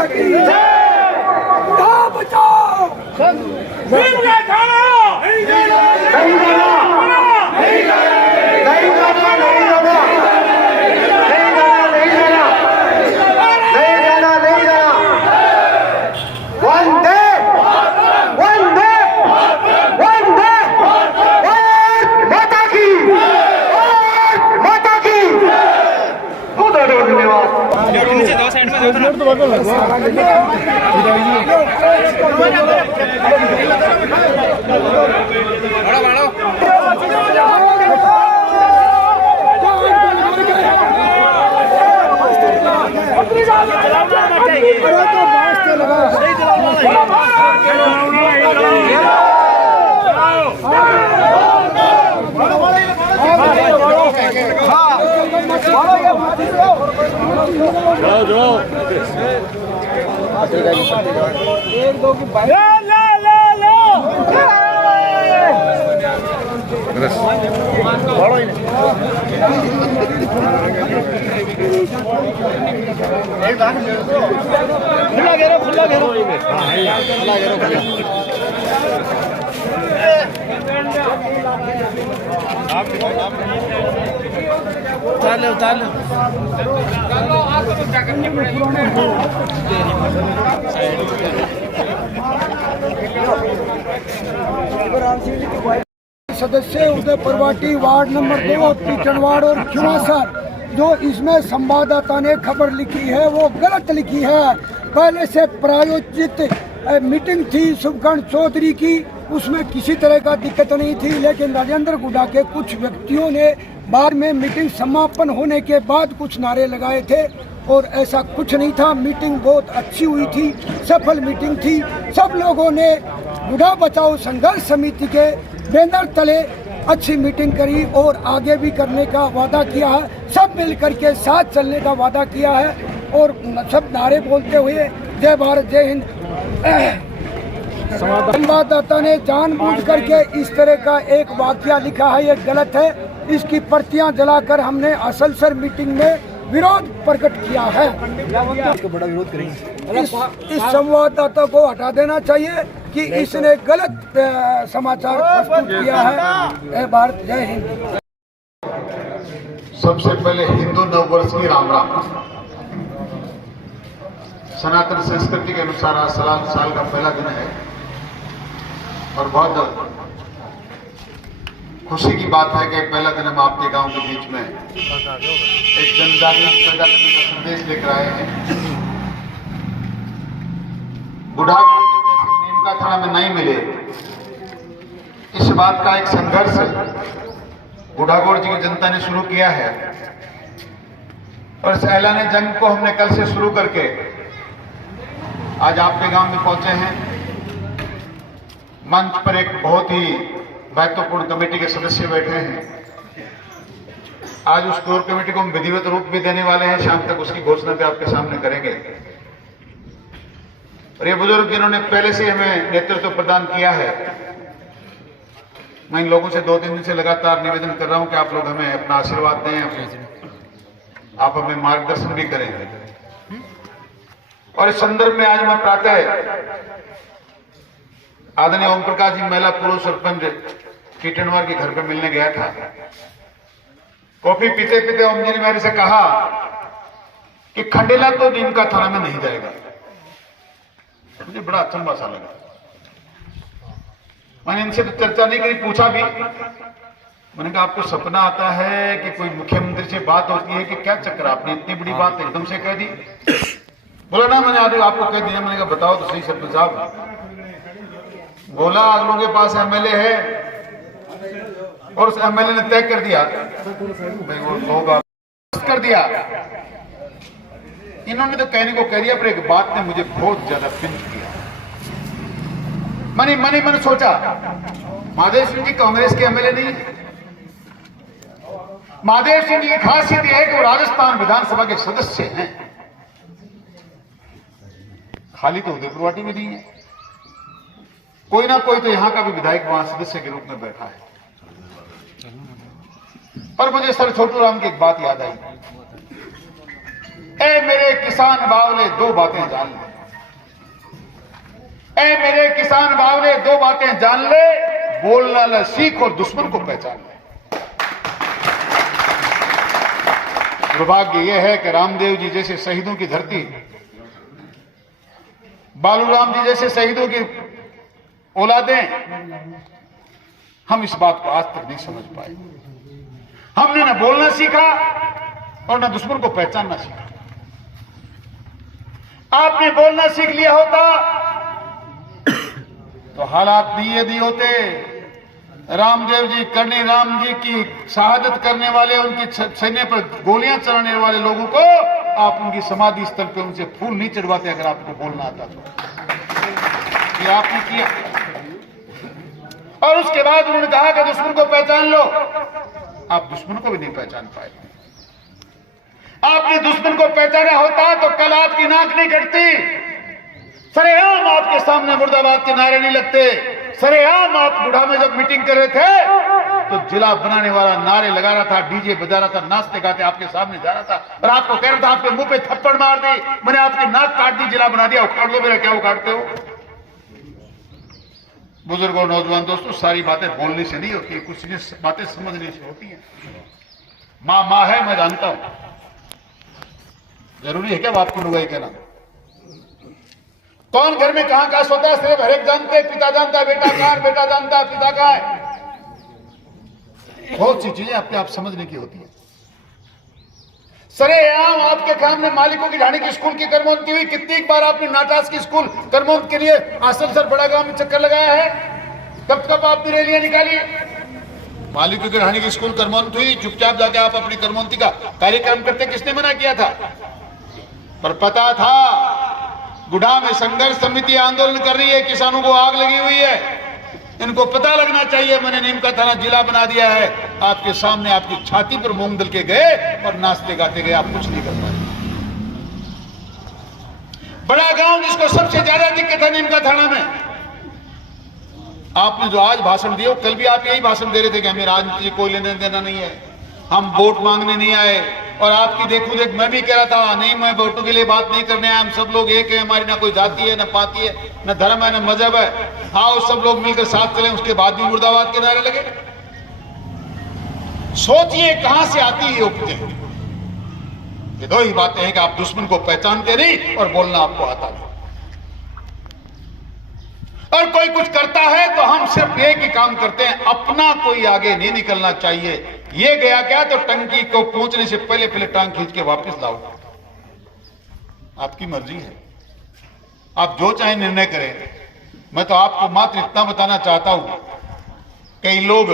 माता की बचाओ उतार लो सदस्य उदय परवाटी वार्ड नंबर 2 पीचनवाड़ और खिवासर। जो इसमें संवाददाता ने खबर लिखी है वो गलत लिखी है। पहले से प्रायोजित मीटिंग थी शुभकर्ण चौधरी की, उसमें किसी तरह का दिक्कत नहीं थी, लेकिन राजेंद्र गुड्डा के कुछ व्यक्तियों ने बाद में मीटिंग समापन होने के बाद कुछ नारे लगाए थे और ऐसा कुछ नहीं था। मीटिंग बहुत अच्छी हुई थी, सफल मीटिंग थी। सब लोगों ने गुड्डा बचाओ संघर्ष समिति के बैनर तले अच्छी मीटिंग करी और आगे भी करने का वादा किया है। सब मिलकर के साथ चलने का वादा किया है और सब नारे बोलते हुए जय भारत जय हिंद। संवाददाता ने जानबूझ करके इस तरह का एक वाकया लिखा है, ये गलत है। इसकी प्रतियां जलाकर हमने असलसर मीटिंग में विरोध प्रकट किया है। बड़ा विरोध करेंगे। इस संवाददाता को हटा देना चाहिए कि इसने गलत समाचार प्रस्तुत किया है। भारत जय हिंद। सबसे पहले हिंदू नववर्ष की राम राम। सनातन संस्कृति के अनुसार आज साल का पहला दिन है और बहुत खुशी की बात है कि पहला दिन हम आपके गांव के बीच में एक जनजागृति पैदा करने का संदेश लेकर आए हैं। बुढ़ागुड़ जैसे नीम का थाना में नहीं मिले, इस बात का एक संघर्ष बुढ़ागुड़ जी की जनता ने शुरू किया है और इस ऐलान जंग को हमने कल से शुरू करके आज आपके गांव में पहुंचे हैं। मंच पर एक बहुत ही महत्वपूर्ण कमेटी के सदस्य बैठे हैं। आज उस कोर कमेटी को हम विधिवत रूप भी देने वाले हैं, शाम तक उसकी घोषणा भी आपके सामने करेंगे। और ये बुजुर्ग जिन्होंने पहले से हमें नेतृत्व प्रदान किया है, मैं इन लोगों से 2-3 दिन से लगातार निवेदन कर रहा हूं कि आप लोग हमें अपना आशीर्वाद दें, आप हमें मार्गदर्शन भी करें। और इस संदर्भ में आज मैं प्रातः आदरणीय ओम प्रकाश जी महिला पूर्व सरपंच कीटनवार के घर पर मिलने गया था। कॉफी पीते पीते ओम जी ने मेरे से कहा कि खंडेला तो नीम का थाना में नहीं जाएगा। मुझे बड़ा अचंभा सा लगा। मैंने इनसे तो चर्चा नहीं करी, पूछा भी। मैंने कहा आपको सपना आता है कि कोई मुख्यमंत्री से बात होती है कि क्या चक्कर, आपने इतनी बड़ी बात एकदम से कह दी? बोला ना मैंने आज आपको कह दिया। मैंने कहा बताओ तो सही सरपंच साहब। बोला आप लोगों के पास एमएलए है और उस एमएलए ने तय कर दिया कर दिया। इन्होंने तो कहने को कह दिया, पर एक बात ने मुझे बहुत ज्यादा पिंच किया। मैंने सोचा महादेव सिंह जी कांग्रेस के एमएलए नहीं है। महादेव सिंह जी की खासियत यह है कि वो राजस्थान विधानसभा के सदस्य हैं। खाली तो उदयपुर वाटी में नहीं है, कोई ना कोई तो यहां का भी विधायक वहां सदस्य के रूप में बैठा है। पर मुझे सर छोटू राम की एक बात याद आई। ए मेरे किसान बावले, 2 बातें जान ले। ऐ मेरे किसान बावले, दो बातें जान ले, बोलना न सीख और दुश्मन को पहचान ले। दुर्भाग्य यह है कि रामदेव जी जैसे शहीदों की धरती, बालूराम जी जैसे शहीदों की औलादें, हम इस बात को आज तक नहीं समझ पाए। हमने न बोलना सीखा और न दुश्मन को पहचानना सीखा। आपने बोलना सीख लिया होता तो हालात नहीं यदि होते। रामदेव जी, कर्णी राम जी की शहादत करने वाले, उनकी सैन्य पर गोलियां चलाने वाले लोगों को आप उनकी समाधि स्थल पे उनसे फूल नहीं चढ़वाते अगर आपको बोलना आता तो। ये आपने किया। और उसके बाद उन्होंने कहा कि दुश्मन को पहचान लो। आप दुश्मन को भी नहीं पहचान पाए। आपने दुश्मन को पहचाना होता तो कल आपकी नाक नहीं कटती। सरेआम आपके सामने मुर्दाबाद के नारे नहीं लगते। सरेआम आप बुढ़ा में जब मीटिंग कर रहे थे तो जिला बनाने वाला नारे लगा रहा था, डीजे बजा रहा था, नाचते गाते आपके सामने जा रहा था और आपको कह रहा था आपके मुंह पे थप्पड़ मार दी, मैंने आपकी नाक काट दी, जिला बना दिया, उखाड़ दो मेरा। क्या उखाड़ते हो? बुजुर्गों, नौजवान दोस्तों, सारी बातें बोलने से नहीं होती, कुछ बातें समझने से होती हैं। मां मां है, मैं जानता हूं। जरूरी है क्या आपको लुगाई कहना? कौन घर में कहां का सोता है सिर्फ हर एक जानते हैं। पिता जानता है बेटा कहां है, बेटा जानता है पिता कहां है। बहुत सी चीजें अपने आप समझने की होती है। सरेआम आपके सामने मालिकों की ढाणी की स्कूल की करमौंदती हुई। कितनी बार आपने नाटास की स्कूल करमौंद के लिए आसल सर बड़ा गांव में चक्कर लगाया है? कब कब आपने रैलियां निकाली? मालिकों की ढाणी की स्कूल करमौंद हुई, चुपचाप जाके आप अपनी करमौंदती का कार्यक्रम करते। किसने मना किया था? पर पता था गुढ़ा में संघर्ष समिति आंदोलन कर रही है, किसानों को आग लगी हुई है, इनको पता लगना चाहिए। मैंने नीम का थाना जिला बना दिया है। आपके सामने आपकी छाती पर मूंग दल के गए और नाचते गाते गए, आप कुछ नहीं कर पाए। बड़ा गांव जिसको सबसे ज्यादा दिक्कत है नीम का थाना में, आपने जो आज भाषण दिया, कल भी आप यही भाषण दे रहे थे कि हमें राजनीति से कोई लेने देना नहीं है, हम वोट मांगने नहीं आए। और आपकी देखो देख मैं भी कह रहा था, नहीं मैं वोटों के लिए बात नहीं करने आया, हम सब लोग एक है, हमारी ना कोई जाति है, ना पाति है, ना धर्म है, ना मजहब है, आओ सब लोग मिलकर साथ चलें। उसके बाद भी मुर्दाबाद के नारे लगे। सोचिए कहां से आती है उपदेश। ये दो ही बातें हैं कि आप दुश्मन को पहचानते नहीं और बोलना आपको आता नहीं। और कोई कुछ करता है तो हम सिर्फ एक ही काम करते हैं, अपना कोई आगे नहीं निकलना चाहिए। ये गया क्या तो टंकी को पहुंचने से पहले पहले टांग खींच के वापस लाओ। आपकी मर्जी है, आप जो चाहे निर्णय करें। मैं तो आपको मात्र इतना बताना चाहता हूं, कई लोग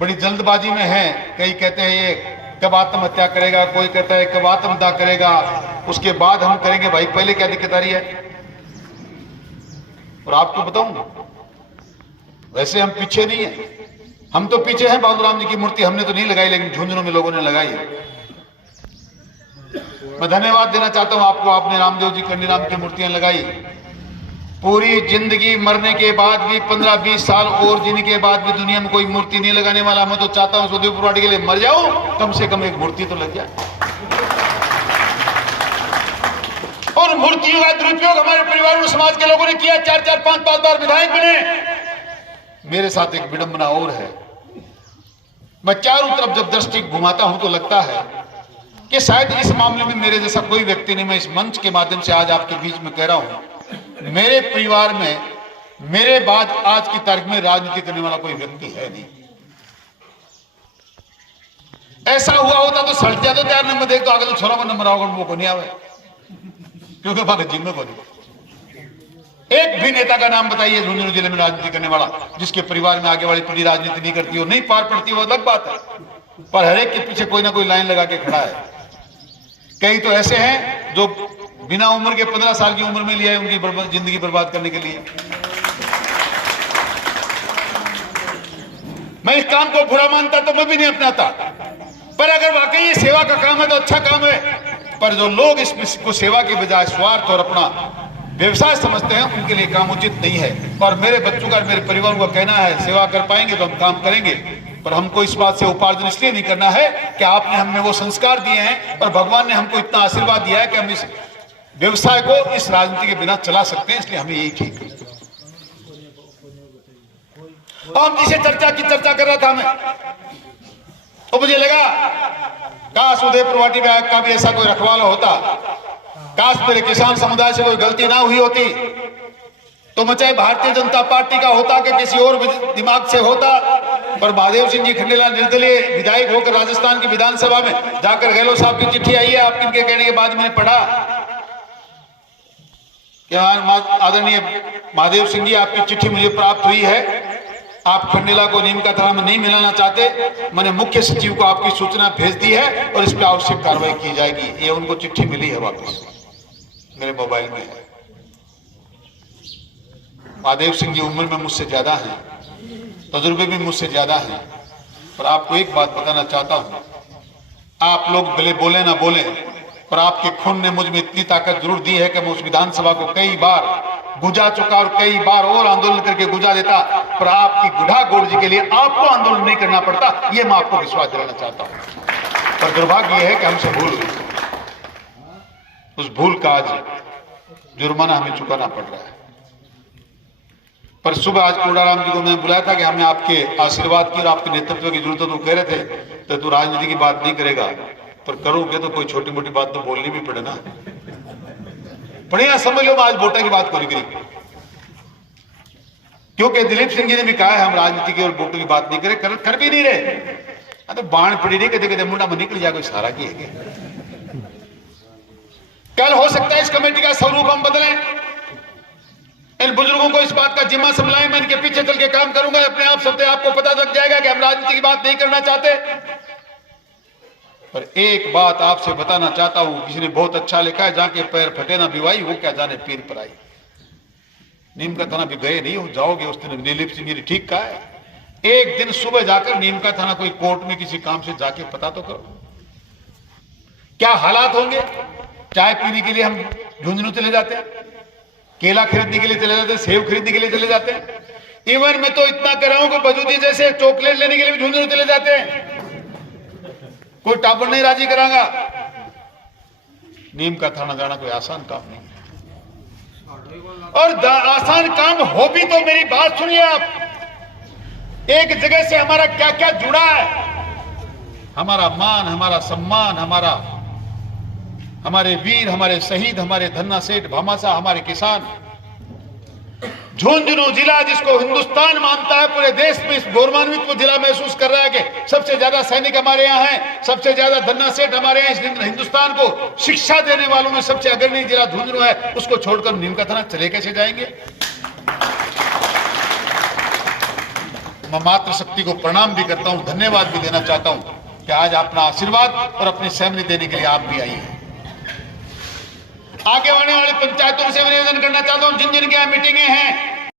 बड़ी जल्दबाजी में हैं। कई कहते हैं ये कब आत्महत्या करेगा, कोई कहता है कब आत्मदाह करेगा, उसके बाद हम करेंगे। भाई पहले क्या दिक्कत आ रही है? और आपको बताऊं, वैसे हम पीछे नहीं है, हम तो पीछे हैं। बालूराम जी की मूर्ति हमने तो नहीं लगाई, लेकिन झुंझुनों में लोगों ने लगाई है। मैं धन्यवाद देना चाहता हूं आपको, आपने रामदेव जी, कर्णी राम की मूर्तियां लगाई। पूरी जिंदगी मरने के बाद भी 15-20 साल और जीने के बाद भी दुनिया में कोई मूर्ति नहीं लगाने वाला। मैं तो चाहता हूं सुदेव पुरवाड़ी के लिए मर जाऊं, कम से कम एक मूर्ति तो लग जाए। और मूर्तियों का दुरुपयोग हमारे परिवार में समाज के लोगों ने किया। 4-4, 5-5 बार विधायक बने। मेरे साथ एक विडंबना और है, मैं चारों तरफ जब दृष्टि घुमाता हूं तो लगता है कि शायद इस मामले में मेरे जैसा कोई व्यक्ति नहीं। मैं इस मंच के माध्यम से आज आपके बीच में कह रहा हूं, मेरे परिवार में मेरे बाद आज की तारीख में राजनीति करने वाला कोई व्यक्ति है नहीं। ऐसा हुआ होता तो सड़ जाता तैयार नंबर देख तो आगे तो छोरा को नंबर आओगे वो को नहीं आवे, क्योंकि भागे जिम में बोली। एक भी नेता का नाम बताइए झुंझुनू जिले में राजनीति करने वाला जिसके परिवार में आगे वाली पीढ़ी राजनीति नहीं करती हो, नहीं पार पड़ती, वो अलग बात है। पर हर एक के पीछे कोई ना कोई लाइन लगा के खड़ा है। कई तो ऐसे हैं जो बिना उम्र के 15 साल की उम्र में लिया है उनकी जिंदगी बर्बाद करने के लिए। मैं इस काम को बुरा मानता तो मैं भी नहीं अपनाता, पर अगर वाकई ये सेवा का काम है तो अच्छा काम है। पर जो लोग इसको सेवा के बजाय स्वार्थ और अपना व्यवसाय समझते हैं, उनके लिए काम उचित नहीं है। और मेरे बच्चों का, मेरे परिवार का कहना है, सेवा कर पाएंगे तो हम काम करेंगे, पर हमको इस बात से उपार्जन इसलिए नहीं करना है कि आपने हमें वो संस्कार दिए हैं और भगवान ने हमको इतना आशीर्वाद दिया है कि हम इस व्यवसाय को इस राजनीति के बिना चला सकते हैं, इसलिए हमें यही ठीक है। और जिसे चर्चा कर रहा था मैं, तो मुझे लगा काश उदयपुर वाटी का भी ऐसा कोई रखवाला होता, काश मेरे किसान समुदाय से कोई गलती ना हुई होती, तो मैं चाहे भारतीय जनता पार्टी का होता कि किसी और दिमाग से होता, पर महादेव सिंह जी खंडेला निर्दलीय विधायक होकर राजस्थान की विधानसभा में जाकर गहलोत साहब की चिट्ठी आई है, आपके कहने के बाद मैंने पढ़ा कि आदरणीय महादेव सिंह जी आपकी चिट्ठी मुझे प्राप्त हुई है, आप खंडेला को नीम का थाना में नहीं मिलाना चाहते, मैंने मुख्य सचिव को आपकी सूचना भेज दी है और इस पर आवश्यक कार्रवाई की जाएगी। ये उनको चिट्ठी मिली है, वापस मेरे मोबाइल में है। महादेव सिंह जी उम्र में मुझसे ज्यादा हैं, तजुर्बे भी मुझसे ज्यादा हैं, पर आपको एक बात बताना चाहता हूं, आप लोग भले बोले ना बोले, पर आपके खून ने मुझ में इतनी ताकत जरूर दी है कि मैं उस विधानसभा को कई बार गुजा चुका और कई बार और आंदोलन करके गुजा देता, पर आपकी गुढ़ा गोड़ जी के लिए आपको आंदोलन नहीं करना पड़ता, यह मैं आपको विश्वास दिलाना चाहता हूं। पर दुर्भाग्य यह है कि हमसे भूल हुई, उस भूल का आज जुर्माना हमें चुकाना पड़ रहा है। पर सुबह आज कोडाराम जी को मैंने बुलाया था कि हमें आपके आशीर्वाद की और आपके नेतृत्व की जरूरत है, तो कह रहे थे तो तू राजनीति की बात नहीं करेगा, पर करोगे तो कोई छोटी मोटी बात तो बोलनी भी पड़े ना, बढ़िया समझ लो। आज वोटा की बात को निकली, क्योंकि दिलीप सिंह जी ने भी कहा है हम राजनीति की और वोटों की बात नहीं करें, कर भी नहीं रहे। तो बाण पड़ी नहीं, कहते कहते मुंडा में निकल जाए, कोई सहारा की है। कल हो सकता है इस कमेटी का स्वरूप हम बदलें, इन बुजुर्गों को इस बात का जिम्मा संभालें, मैं इनके पीछे चल के काम करूंगा, अपने आप सबसे आपको पता लग जाएगा कि हम राजनीति की बात नहीं करना चाहते। पर एक बात आपसे बताना चाहता हूं, किसी ने बहुत अच्छा लिखा है, जाके पैर फटे ना भिवाई, वो क्या जाने पीर पर आई। नीम का थाना भी गए नहीं हो, जाओगे उस दिन। दिलीप सिंह जी ने ठीक कहा है, एक दिन सुबह जाकर नीम का थाना कोई कोर्ट में किसी काम से जाके पता तो करो क्या हालात होंगे। चाय पीने के लिए हम झुंझुनू चले जाते हैं, केला खरीदने के लिए चले जाते हैं, सेब खरीदने के लिए चले जाते हैं, इवन मैं तो इतना कर रहा हूं कि बजूदी जैसे चॉकलेट लेने के लिए भी झुंझुनू चले जाते हैं। कोई टापर नहीं राजी करांगा। नीम का थाना जाना कोई आसान काम नहीं है, और आसान काम हो भी तो मेरी बात सुनिए आप। एक जगह से हमारा क्या क्या जुड़ा है, हमारा मान, हमारा सम्मान, हमारे वीर, हमारे शहीद, हमारे धन्ना सेठ भामाशाह, हमारे किसान। झुंझुनू जिला जिसको हिंदुस्तान मानता है, पूरे देश में इस गौरवान्वित को जिला महसूस कर रहा है कि सबसे ज्यादा सैनिक हमारे यहाँ हैं, सबसे ज्यादा धन्ना सेठ हमारे यहाँ। इस हिंदुस्तान को शिक्षा देने वालों में सबसे अग्रणी जिला झुंझुनू है, उसको छोड़कर नीम का थाना चले कैसे जाएंगे। मैं मातृशक्ति को प्रणाम भी करता हूं, धन्यवाद भी देना चाहता हूं कि आज अपना आशीर्वाद और अपनी सहमति देने के लिए आप भी आई हैं। आगे आने वाली पंचायतों से निवेदन करना चाहता हूं, जिन जिन के यहाँ मीटिंगें हैं